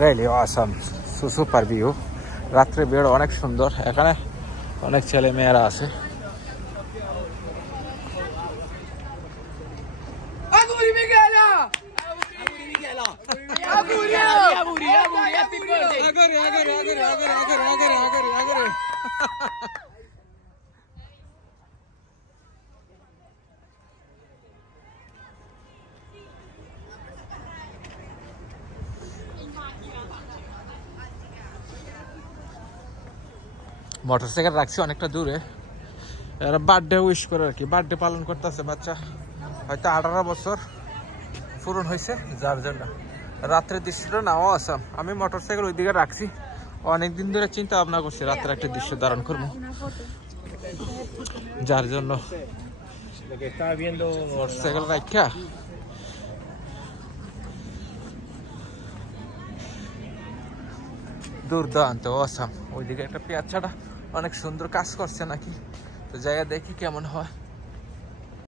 Really awesome, super view. রাত্রে ভিউটা অনেক সুন্দর, এখানে অনেক ছেলে মেয়েরা আছে। মোটরসাইকেল রাখছি অনেকটা দূরে, এরা বার্থডে উইশ করে আর কি, বার্থডে পালন করতেছে বাচ্চা, হয়তো 18 বছর পূরণ হয়েছে, যার জন্য রাত্রের দৃশ্যটা নাও আসাম। আমি মোটরসাইকেল ওইদিকে রাখছি, অনেকদিন ধরে চিন্তা ভাবনা করছি রাত্রে একটা দৃশ্য ধারণ করবো, যার জন্য মোটরসাইকেল রাখা। দুর্দান্ত অসাম। ওইদিকে একটা পেঁয়াজ ছাড়া অনেক সুন্দর কাজ করছে নাকি, তো জায়গা দেখি কেমন হয়।